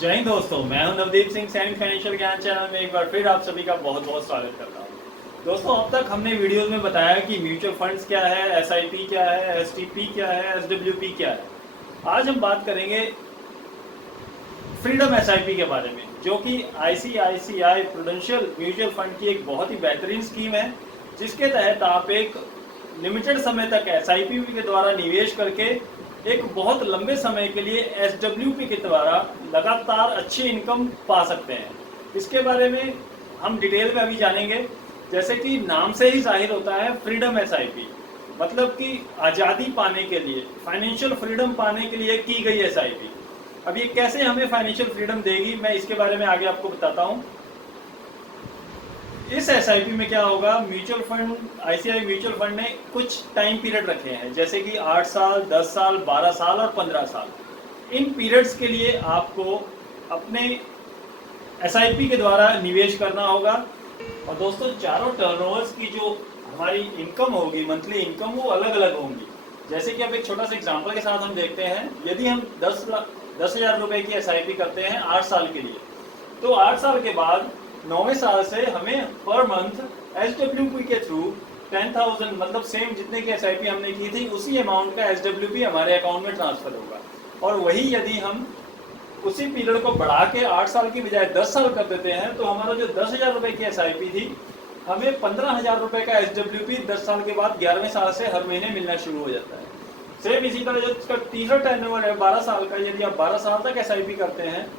जय हिंद दोस्तों, मैं हूं नवदीप सिंह सैनिक फाइनेंशियल ज्ञान चैनल में एक बार फिर आप सभी का बहुत बहुत स्वागत करता हूं। दोस्तों, अब तक हमने वीडियोस में बताया कि म्यूचुअल फंड्स क्या है, एसआईपी क्या है, एसटीपी क्या है, एसडब्ल्यूपी क्या है। आज हम बात करेंगे फ्रीडम एसआईपी के बारे में, जो कि आईसीआईसीआई प्रूडेंशियल म्यूचुअल फंड की एक बहुत ही बेहतरीन स्कीम है, जिसके तहत आप एक लिमिटेड समय तक एसआईपी के द्वारा निवेश करके एक बहुत लंबे समय के लिए एसडब्ल्यूपी के द्वारा लगातार अच्छी इनकम पा सकते हैं। इसके बारे में हम डिटेल में अभी जानेंगे। जैसे कि नाम से ही जाहिर होता है, फ्रीडम एसआईपी मतलब कि आज़ादी पाने के लिए, फाइनेंशियल फ्रीडम पाने के लिए की गई एसआईपी। अब ये कैसे हमें फाइनेंशियल फ्रीडम देगी, मैं इसके बारे में आगे आपको बताता हूँ। इस एसआईपी में क्या होगा, mutual fund, ICI mutual fund ने कुछ टाइम पीरियड रखे हैं, जैसे कि 8 साल, 10 साल, 12 साल और 15 साल। इन पीरियड्स के लिए आपको अपने एसआईपी के द्वारा निवेश करना होगा। और दोस्तों, चारों टर्नओवर्स की जो हमारी इनकम होगी, मंथली इनकम, वो अलग अलग होंगी। जैसे कि अब एक छोटा सा एग्जांपल के साथ हम देखते हैं। यदि हम 10,000 रुपए की एसआईपी करते हैं 8 साल के लिए, तो 8 साल के बाद 9वें साल से हमें पर मंथ एसडब्ल्यूपी के थ्रू 10,000, मतलब सेम जितने की एसआईपी हमने की थी उसी अमाउंट का एसडब्ल्यूपी हमारे अकाउंट में ट्रांसफर होगा। और वही यदि हम उसी पीरियड को बढ़ा के 8 साल की बजाय 10 साल कर देते हैं, तो हमारा जो 10,000 रुपए की एसआईपी थी, हमें 15,000 रुपए का एसडब्ल्यूपी 10 साल के बाद 11वें साल से हर महीने मिलना शुरू हो जाता है। सेम इसी तरह जो इसका तीसरा टर्नओवर है 12 साल का, यदि आप 12 साल तक एसआईपी करते हैं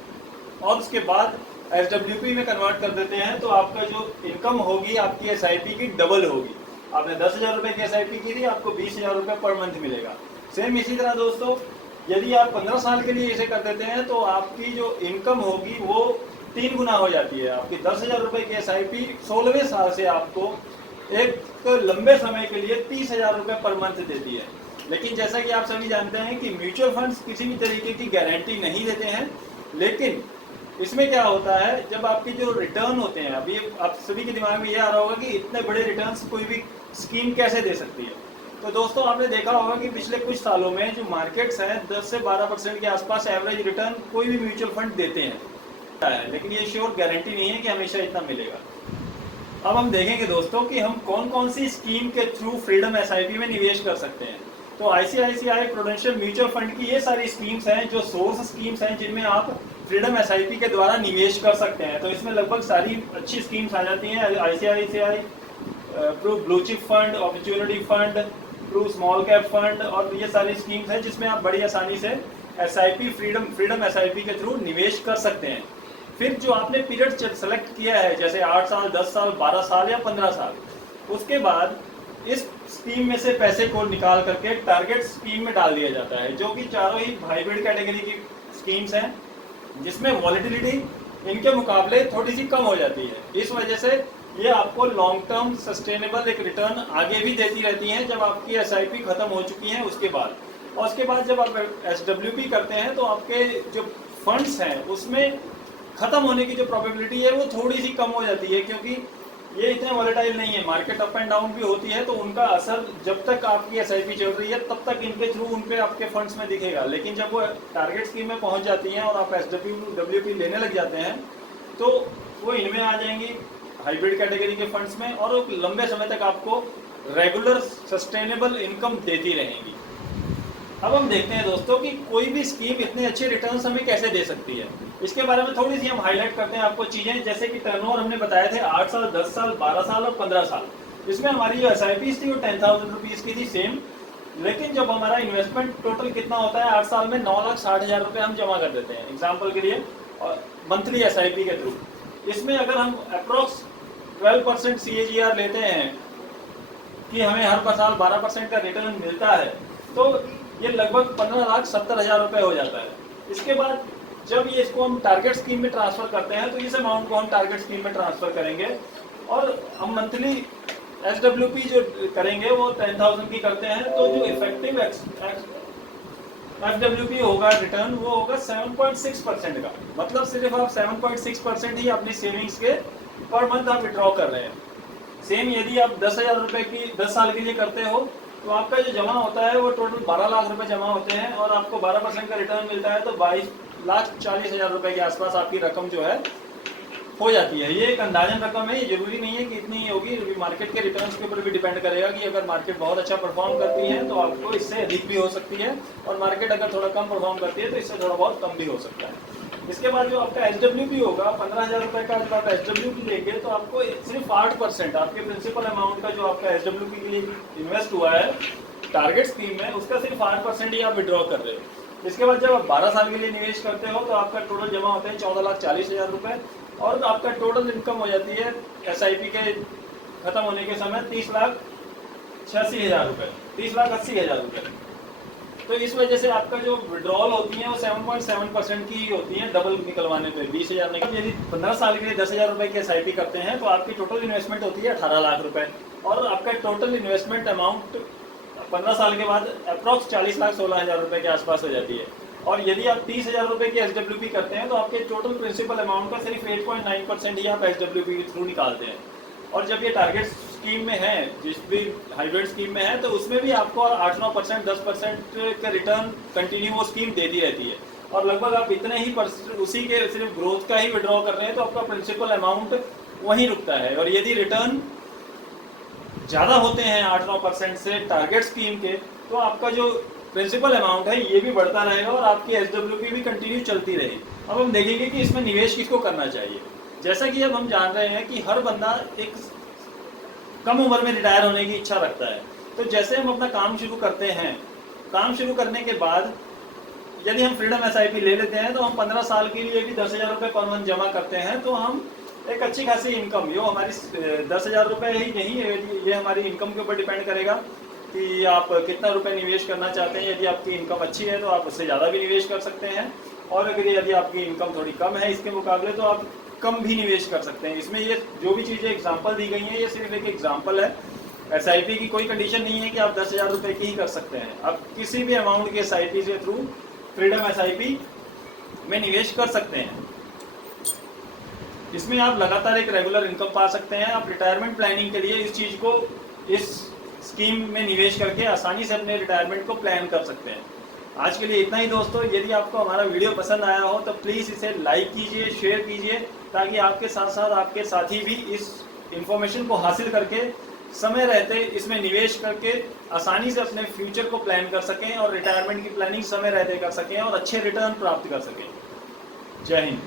और उसके बाद एसडब्ल्यूपी में कन्वर्ट कर देते हैं, तो आपका जो इनकम होगी आपकी एसआईपी की डबल होगी। आपने 10,000 रुपए की एसआईपी की थी, आपको 20,000 रुपए पर मंथ मिलेगा। सेम इसी तरह दोस्तों, यदि आप 15 साल के लिए इसे कर देते हैं, तो आपकी जो इनकम होगी वो 3 गुना हो जाती है। आपकी 10,000 रुपए की एसआईपी 16वें साल से आपको एक लंबे समय के लिए 30,000 रुपए पर मंथ देती है। लेकिन जैसा कि आप सभी जानते हैं कि म्यूचुअल फंड्स किसी भी तरीके की गारंटी नहीं देते हैं। लेकिन इसमें क्या होता है, जब आपके जो रिटर्न होते हैं, अभी आप सभी के दिमाग में ये आ रहा होगा कि इतने बड़े रिटर्न्स कोई भी स्कीम कैसे दे सकती है। तो दोस्तों, आपने देखा होगा कि पिछले कुछ सालों में जो मार्केट्स हैं 10 से 12% के आसपास एवरेज रिटर्न कोई भी म्यूचुअल फंड देते हैं, लेकिन ये श्योर गारंटी नहीं है कि हमेशा इतना मिलेगा। अब हम देखेंगे दोस्तों कि हम कौन कौन सी स्कीम के थ्रू फ्रीडम एसआईपी में निवेश कर सकते हैं। तो आईसीआईसीआई प्रूडेंशियल म्यूचुअल फंड की ये सारी स्कीम्स हैं जो सोर्स स्कीम्स हैं, जिनमें आप फ्रीडम एसआईपी के द्वारा निवेश कर सकते हैं। तो इसमें लगभग सारी अच्छी स्कीम्स आ जाती हैं। ICICI Pru blue chip fund, opportunity fund, Pru small cap fund, और ये सारी स्कीम्स हैं जिसमें आप बड़ी आसानी से एसआईपी फ्रीडम एसआईपी के थ्रू निवेश कर सकते हैं। फिर जो आपने पीरियड सेलेक्ट किया है, जैसे 8 साल, 10 साल, 12 साल या 15 साल, उसके बाद इस स्कीम में से पैसे को निकाल करके टारगेट स्कीम में डाल दिया जाता है, जो कि चारों ही हाइब्रिड कैटेगरी की स्कीम्स हैं, जिसमें वॉलेटिलिटी इनके मुकाबले थोड़ी सी कम हो जाती है। इस वजह से ये आपको लॉन्ग टर्म सस्टेनेबल एक रिटर्न आगे भी देती रहती हैं जब आपकी एसआईपी खत्म हो चुकी है उसके बाद। और उसके बाद जब आप एसडब्ल्यूपी करते हैं, तो आपके जो फंड्स हैं उसमें खत्म होने की जो प्रोबेबिलिटी है वो थोड़ी सी कम हो जाती है, क्योंकि ये इतने वॉलेटाइल नहीं है। मार्केट अप एंड डाउन भी होती है, तो उनका असर जब तक आपकी एसआईपी चल रही है तब तक इनके थ्रू उनके आपके फंड्स में दिखेगा। लेकिन जब वो टारगेट स्कीम में पहुंच जाती हैं और आप एसडब्ल्यूपी लेने लग जाते हैं, तो वो इनमें आ जाएंगी, हाइब्रिड कैटेगरी के फंड्स में, और लंबे समय तक आपको रेगुलर सस्टेनेबल इनकम देती रहेंगी। अब हम देखते हैं दोस्तों कि कोई भी स्कीम इतने अच्छे रिटर्न्स हमें कैसे दे सकती है। इसके बारे में थोड़ी सी हम हाईलाइट करते हैं आपको चीजें। जैसे कि टर्नओवर हमने बताए थे 8 साल, 10 साल, 12 साल और 15 साल। इसमें हमारी जो एसआईपी थी वो 10,000 रुपीज की थी सेम। लेकिन जब हमारा इन्वेस्टमेंट टोटल कितना होता है, 8 साल में 9,60,000 रुपए हम जमा कर देते हैं एग्जाम्पल के लिए, और मंथली एसआईपी के थ्रू। इसमें अगर हम अप्रोक्स 12% CAGR लेते हैं कि हमें हर साल 12% का रिटर्न मिलता है, तो ये लगभग 15,70,000 रुपए हो जाता है। इसके बाद जब ये इसको हम टारगेट स्कीम में ट्रांसफर करते हैं, तो इस अमाउंट को हम टारगेट स्कीम में ट्रांसफर करेंगे, और हम मंथली एसडब्ल्यूपी जो करेंगे वो 10,000 की करते हैं। तो जो इफेक्टिव एफडब्ल्यूपी होगा रिटर्न, वो होगा 7.6% का। मतलब सिर्फ आप 7.6% ही अपनी सेविंग्स के पर मंथ आप विड्रॉ कर रहे हैं। सेम यदि आप 10,000 रुपए की 10 साल के लिए करते हो, तो आपका जो जमा होता है वो टोटल 12 लाख रुपए जमा होते हैं, और आपको 12% का रिटर्न मिलता है, तो 2,40,000 रुपए के आसपास आपकी रकम जो है हो जाती है। ये एक अंदाजन रकम है, ये जरूरी नहीं है कि इतनी ही होगी, मार्केट के रिटर्न्स के ऊपर भी डिपेंड करेगा कि अगर मार्केट बहुत अच्छा परफॉर्म करती है तो आपको इससे अधिक भी हो सकती है, और मार्केट अगर थोड़ा कम परफॉर्म करती है तो इससे थोड़ा बहुत कम भी हो सकता है। इसके बाद जो आपका SWP होगा, 15,000 रुपए का जब आप SWP लेंगे तो आपको सिर्फ 8% आपके प्रिंसिपल अमाउंट का जो आपका SWP के लिए इन्वेस्ट हुआ है टारगेट स्कीम में, उसका सिर्फ 8% ही आप विड्रॉ कर रहे हो। इसके बाद जब आप 12 साल के लिए निवेश करते हो तो आपका टोटल जमा होते हैं 14,40,000 रुपए, और आपका टोटल इनकम हो जाती है SIP के खत्म होने के समय 30,86,000 रुपए, 30,80,000 रुपए। तो इस वजह से आपका जो विड्रॉल होती है वो 7.7% की होती है, डबल निकलवाने पे 20,000 निकल। यदि 15 साल के लिए 10,000 रुपए की SIP करते हैं तो आपकी टोटल इन्वेस्टमेंट होती है 18 लाख रुपए, और आपका टोटल इन्वेस्टमेंट अमाउंट 15 साल के बाद अप्रॉक्स 40,16,000 रुपए के आसपास हो जाती है। और यदि आप 30,000 रुपए की SWP करते हैं तो आपके टोटल प्रिंसिपल अमाउंट का सिर्फ 8.9% ही आप SWP के थ्रू निकालते हैं। और जब ये टारगेट स्कीम में है, जिस भी हाइब्रिड स्कीम में है, तो उसमें भी आपको 8-9%, 10% का रिटर्न कंटिन्यू वो स्कीम देती रहती है, और लगभग आप इतने ही उसी के सिर्फ ग्रोथ का ही विड्रॉ कर रहे हैं तो आपका प्रिंसिपल अमाउंट वहीं रुकता है। और यदि रिटर्न ज़्यादा होते हैं 8-9% से टारगेट स्कीम के, तो आपका जो प्रिंसिपल अमाउंट है ये भी बढ़ता रहेगा और आपकी SWP भी कंटिन्यू चलती रहेगी। अब हम देखेंगे कि इसमें निवेश किसको करना चाहिए। जैसा कि अब हम जान रहे हैं कि हर बंदा एक कम उम्र में रिटायर होने की इच्छा रखता है, तो जैसे हम अपना काम शुरू करते हैं, काम शुरू करने के बाद यदि हम फ्रीडम SIP ले लेते हैं तो हम 15 साल के लिए भी 10,000 रुपये पर मंथ जमा करते हैं, तो हम एक अच्छी खासी इनकम, जो हमारी 10,000 रुपये ही नहीं है, ये हमारी इनकम के ऊपर डिपेंड करेगा कि आप कितना रुपए निवेश करना चाहते हैं। यदि आपकी इनकम अच्छी है तो आप उससे ज़्यादा भी निवेश कर सकते हैं, और अगर यदि आपकी इनकम थोड़ी कम है इसके मुकाबले तो आप कम भी निवेश कर सकते हैं। इसमें ये जो भी चीज़ें एग्जांपल दी गई हैं ये सिर्फ एक एग्जांपल है। SIP की कोई कंडीशन नहीं है कि आप 10,000 रुपये की ही कर सकते हैं, आप किसी भी अमाउंट के SIP से थ्रू फ्रीडम SIP में निवेश कर सकते हैं। इसमें आप लगातार एक रेगुलर इनकम पा सकते हैं। आप रिटायरमेंट प्लानिंग के लिए इस चीज़ को, इस स्कीम में निवेश करके आसानी से अपने रिटायरमेंट को प्लान कर सकते हैं। आज के लिए इतना ही दोस्तों। यदि आपको हमारा वीडियो पसंद आया हो तो प्लीज़ इसे लाइक कीजिए, शेयर कीजिए, ताकि आपके साथ साथ आपके साथी भी इस इंफॉर्मेशन को हासिल करके समय रहते इसमें निवेश करके आसानी से अपने फ्यूचर को प्लान कर सकें और रिटायरमेंट की प्लानिंग समय रहते कर सकें और अच्छे रिटर्न प्राप्त कर सकें। जय हिंद।